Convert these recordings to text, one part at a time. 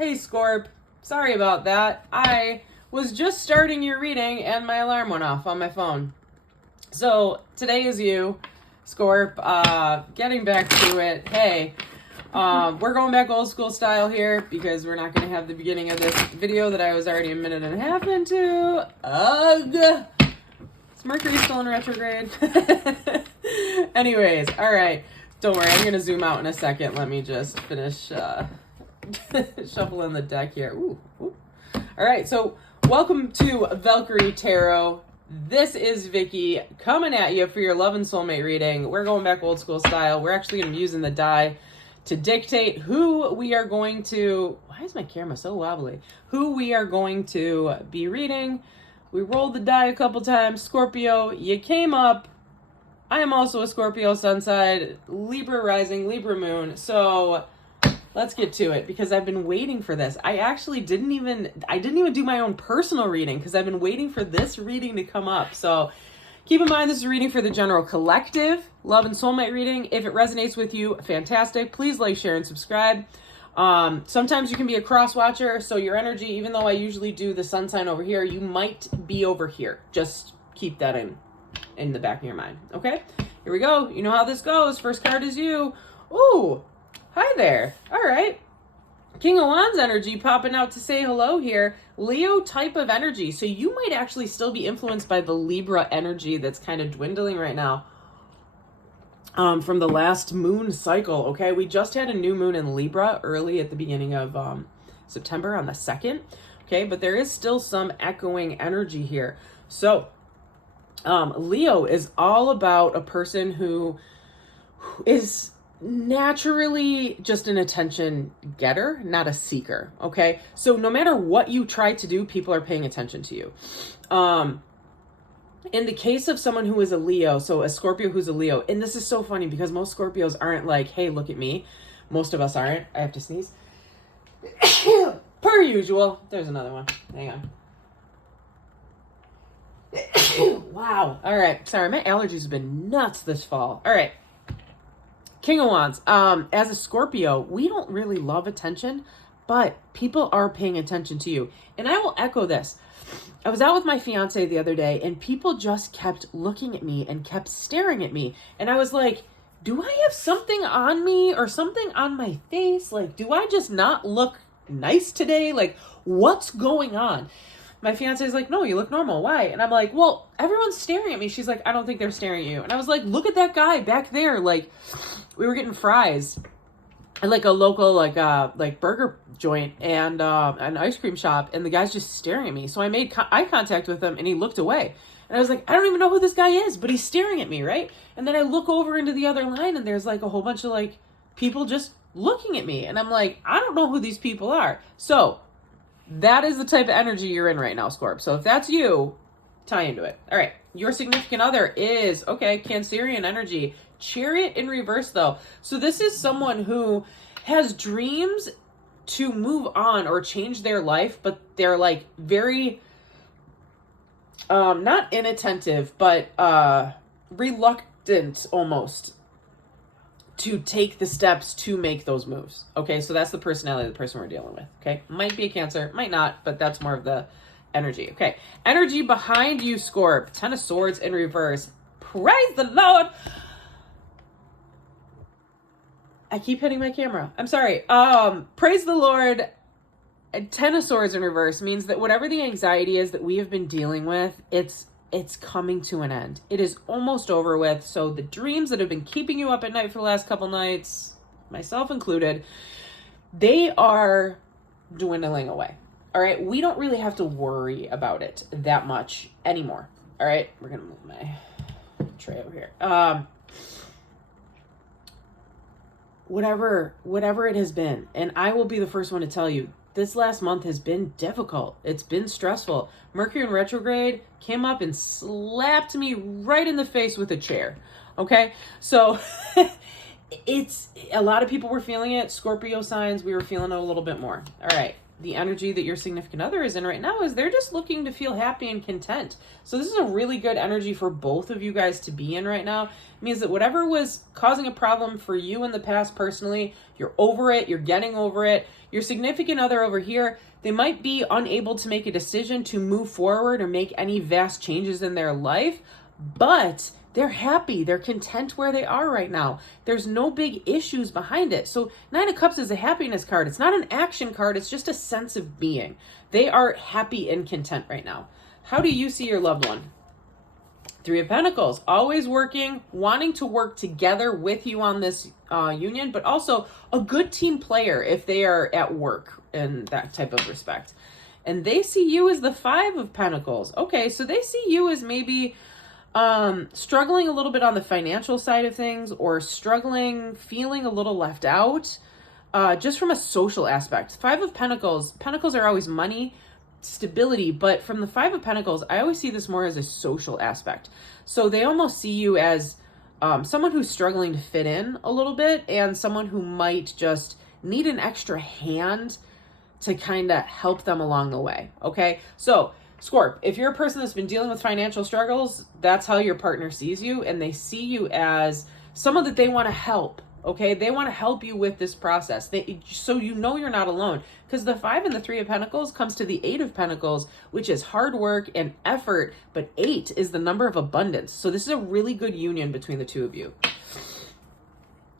Hey Scorp, sorry about that. I was just starting your reading and my alarm went off on my phone. So today is you, Scorp, getting back to it. Hey, we're going back old school style here because we're not going to have the beginning of this video that I was already a minute and a half into. Ugh. Is Mercury still in retrograde? Anyways, all right. Don't worry, I'm going to zoom out in a second. Let me just finish shuffling the deck here. Ooh. All right, so welcome to Valkyrie Tarot. This is Vicky coming at you for your love and soulmate reading. We're going back old school style. We're actually going to be using the die to dictate who we are going to... Why is my camera so wobbly? Who we are going to be reading. We rolled the die a couple times. Scorpio, you came up. I am also a Scorpio sun side, Libra rising, Libra moon. So let's get to it because I've been waiting for this. I didn't even do my own personal reading because I've been waiting for this reading to come up. So keep in mind, this is a reading for the general collective, love and soulmate reading. If it resonates with you, fantastic. Please like, share, and subscribe. Sometimes you can be a cross watcher. So your energy, even though I usually do the sun sign over here, you might be over here. Just keep that in the back of your mind. Okay, here we go. You know how this goes. First card is you. Ooh, hi there. All right. King of Wands energy popping out to say hello here. Leo type of energy. So you might actually still be influenced by the Libra energy that's kind of dwindling right now from the last moon cycle. Okay, we just had a new moon in Libra early at the beginning of September on the 2nd. Okay, but there is still some echoing energy here. So Leo is all about a person who is naturally just an attention getter, not a seeker. Okay. So no matter what you try to do, people are paying attention to you. In the case of someone who is a Leo, so a Scorpio who's a Leo, and this is so funny because most Scorpios aren't like, hey, look at me. Most of us aren't. I have to sneeze. Per usual. There's another one. Hang on. Wow. All right. Sorry, my allergies have been nuts this fall. All right. King of Wands. As a Scorpio, we don't really love attention, but people are paying attention to you. And I will echo this. I was out with my fiance the other day and people just kept looking at me and kept staring at me. And I was like, do I have something on me or something on my face? Like, do I just not look nice today? Like, what's going on? My fiance is like, no, you look normal. Why? And I'm like, well, everyone's staring at me. She's like, I don't think they're staring at you. And I was like, look at that guy back there. Like, we were getting fries at like a local, like burger joint and an ice cream shop. And the guy's just staring at me. So I made eye contact with him and he looked away. And I was like, I don't even know who this guy is, but he's staring at me, right? And then I look over into the other line and there's like a whole bunch of like people just looking at me. And I'm like, I don't know who these people are. So that is the type of energy you're in right now, Scorp. So if that's you, tie into it. All right. Your significant other is, okay, Cancerian energy. Chariot in reverse, though. So this is someone who has dreams to move on or change their life, but they're like very, not inattentive, but reluctant almost to take the steps to make those moves. Okay, so that's the personality of the person we're dealing with. Okay, might be a Cancer, might not, but that's more of the energy. Okay, energy behind you, Scorp. 10 of Swords in reverse. Praise the Lord. I keep hitting my camera. I'm sorry. Praise the Lord. 10 of Swords in reverse means that whatever the anxiety is that we have been dealing with, it's coming to an end. It is almost over with. So the dreams that have been keeping you up at night for the last couple nights, myself included, they are dwindling away. All right. We don't really have to worry about it that much anymore. All right. We're going to move my tray over here. Whatever it has been. And I will be the first one to tell you, this last month has been difficult. It's been stressful. Mercury in retrograde came up and slapped me right in the face with a chair. Okay? So it's a lot of people were feeling it. Scorpio signs, we were feeling it a little bit more. All right. the energy that your significant other is in right now is they're just looking to feel happy and content. So this is a really good energy for both of you guys to be in right now. It means that whatever was causing a problem for you in the past personally, you're over it, you're getting over it. Your significant other over here, they might be unable to make a decision to move forward or make any vast changes in their life, but they're happy, they're content where they are right now. There's no big issues behind it. So Nine of Cups is a happiness card. It's not an action card, it's just a sense of being. They are happy and content right now. How do you see your loved one? Three of Pentacles, always working, wanting to work together with you on this union, but also a good team player if they are at work in that type of respect. And they see you as the Five of Pentacles. Okay, so they see you as maybe struggling a little bit on the financial side of things, or struggling, feeling a little left out, just from a social aspect. Five of Pentacles, Pentacles are always money, stability, but from the Five of Pentacles, I always see this more as a social aspect. So they almost see you as someone who's struggling to fit in a little bit, and someone who might just need an extra hand to kind of help them along the way. Okay, so Scorp, if you're a person that's been dealing with financial struggles, that's how your partner sees you, and they see you as someone that they want to help. Okay, they want to help you with this process. So you know you're not alone, because the Five and the Three of Pentacles comes to the Eight of Pentacles, which is hard work and effort, but 8 is the number of abundance. So this is a really good union between the two of you.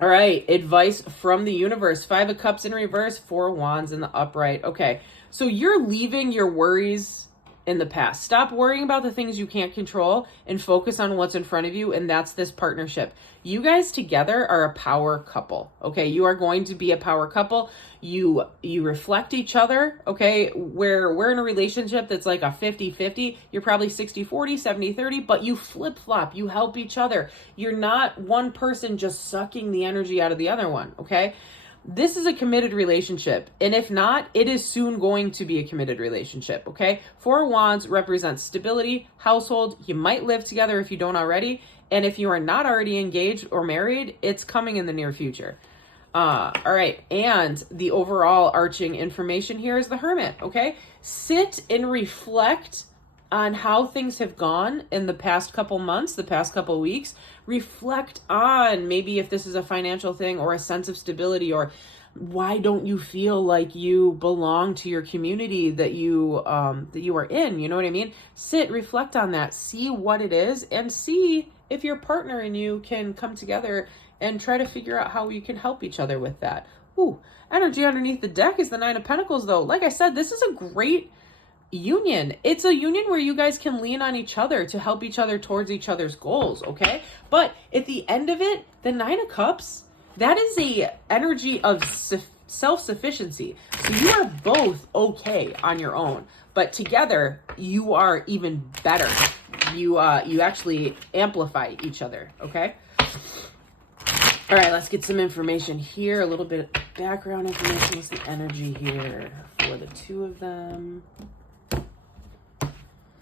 All right, advice from the universe. 5 of Cups in reverse, 4 of Wands in the upright. Okay, so you're leaving your worries in the past. Stop worrying about the things you can't control and focus on what's in front of you, and that's this partnership. You guys together are a power couple, okay? You are going to be a power couple. You reflect each other, okay? Where we're in a relationship that's like a 50-50, you're probably 60-40, 70-30, but you flip-flop, you help each other. You're not one person just sucking the energy out of the other one, okay? This is a committed relationship, and if not, it is soon going to be a committed relationship, okay? 4 of Wands represents stability, household. You might live together if you don't already, and if you are not already engaged or married, it's coming in the near future. All right, and the overall arching information here is the Hermit, okay? Sit and reflect on how things have gone in the past couple months, the past couple weeks. Reflect on maybe if this is a financial thing or a sense of stability, or why don't you feel like you belong to your community that you are in, you know what I mean? Sit, reflect on that, see what it is, and see if your partner and you can come together and try to figure out how you can help each other with that. Ooh, energy underneath the deck is the Nine of Pentacles though. Like I said, this is a great union. It's a union where you guys can lean on each other to help each other towards each other's goals, okay? But at the end of it, the Nine of Cups, that is a energy of self-sufficiency. So you are both okay on your own, but together you are even better. You actually amplify each other, okay? All right, let's get some information here. A little bit of background information. What's the energy here for the two of them?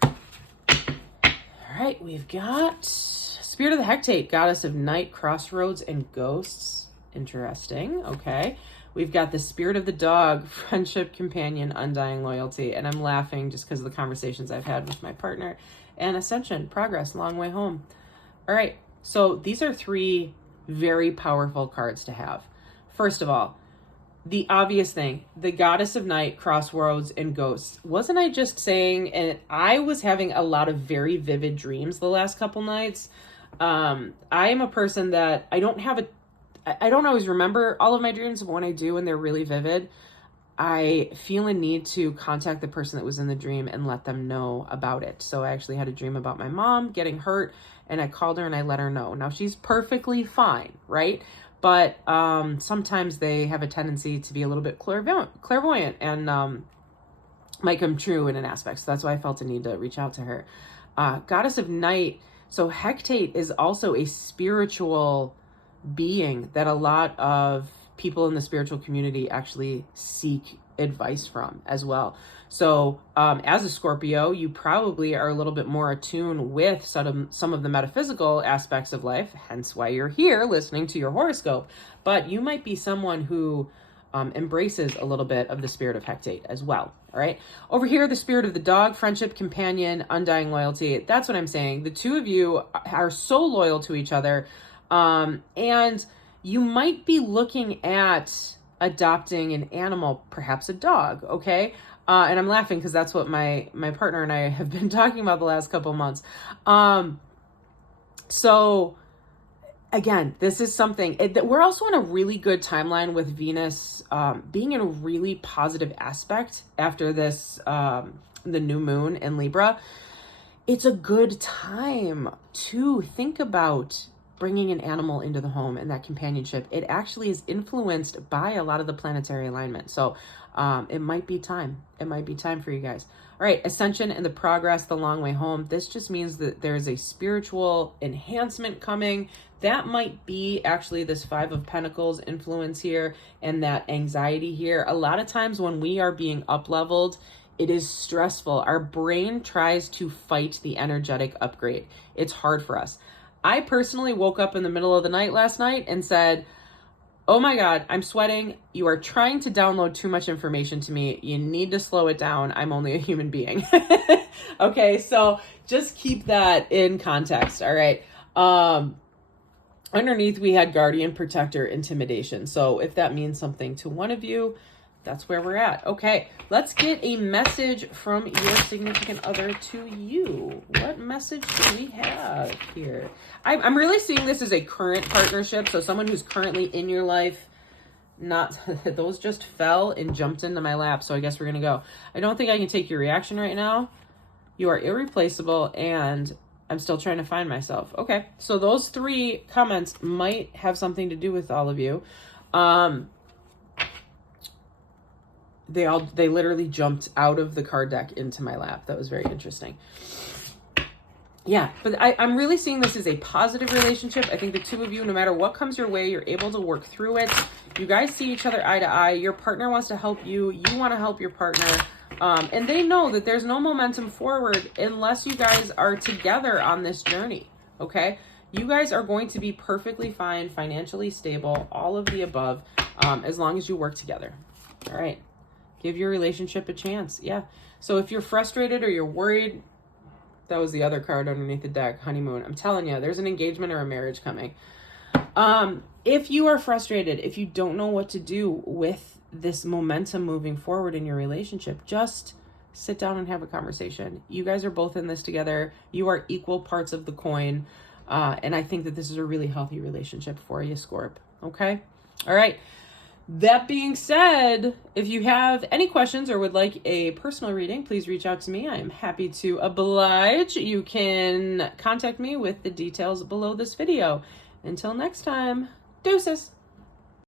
All right, we've got Spirit of the Hecate, Goddess of Night, Crossroads, and Ghosts. Interesting, okay. We've got the Spirit of the Dog, Friendship, Companion, Undying Loyalty. And I'm laughing just because of the conversations I've had with my partner. And Ascension, Progress, Long Way Home. All right, so these are 3 very powerful cards to have. First of all, the obvious thing, the Goddess of Night, Crossroads, and Ghosts. Wasn't I just saying, and I was having a lot of very vivid dreams the last couple nights. I am a person that I don't always remember all of my dreams, but when I do and they're really vivid, I feel a need to contact the person that was in the dream and let them know about it. So I actually had a dream about my mom getting hurt, and I called her and I let her know. Now she's perfectly fine, right? But sometimes they have a tendency to be a little bit clairvoyant and might come true in an aspect. So that's why I felt a need to reach out to her. Goddess of Night. So Hecate is also a spiritual being that a lot of people in the spiritual community actually seek advice from as well. So as a Scorpio, you probably are a little bit more attuned with some of the metaphysical aspects of life, hence why you're here listening to your horoscope. But you might be someone who embraces a little bit of the spirit of Hecate as well. All right. Over here, the spirit of the dog, friendship, companion, undying loyalty. That's what I'm saying. The two of you are so loyal to each other. And you might be looking at adopting an animal, perhaps a dog. Okay. And I'm laughing because that's what my partner and I have been talking about the last couple months. So again, this is something that we're also in a really good timeline with Venus being in a really positive aspect after this, the new moon in Libra. It's a good time to think about bringing an animal into the home and that companionship. It actually is influenced by a lot of the planetary alignment. So it might be time. It might be time for you guys. All right, ascension and the progress, the long way home. This just means that there's a spiritual enhancement coming. That might be actually this Five of Pentacles influence here and that anxiety here. A lot of times when we are being up-leveled, it is stressful. Our brain tries to fight the energetic upgrade. It's hard for us. I personally woke up in the middle of the night last night and said, oh my God, I'm sweating. You are trying to download too much information to me. You need to slow it down. I'm only a human being. Okay, so just keep that in context. All right. Underneath, we had guardian, protector, intimidation. So if that means something to one of you, that's where we're at. Okay, let's get a message from your significant other to you. What message do we have here? I'm really seeing this as a current partnership. So someone who's currently in your life, not, those just fell and jumped into my lap. So I guess we're going to go. I don't think I can take your reaction right now. You are irreplaceable and I'm still trying to find myself. Okay, so those three comments might have something to do with all of you. They literally jumped out of the card deck into my lap. That was very interesting. Yeah, but I'm really seeing this as a positive relationship. I think the two of you, no matter what comes your way, you're able to work through it. You guys see each other eye to eye. Your partner wants to help you. You want to help your partner. And they know that there's no momentum forward unless you guys are together on this journey. Okay? You guys are going to be perfectly fine, financially stable, all of the above, as long as you work together. All right. Give your relationship a chance. Yeah. So if you're frustrated or you're worried, that was the other card underneath the deck, honeymoon. I'm telling you, there's an engagement or a marriage coming. If you are frustrated, if you don't know what to do with this momentum moving forward in your relationship, just sit down and have a conversation. You guys are both in this together. You are equal parts of the coin. And I think that this is a really healthy relationship for you, Scorp. Okay? All right. That being said, if you have any questions or would like a personal reading, please reach out to me. I am happy to oblige. You can contact me with the details below this video. Until next time, deuces.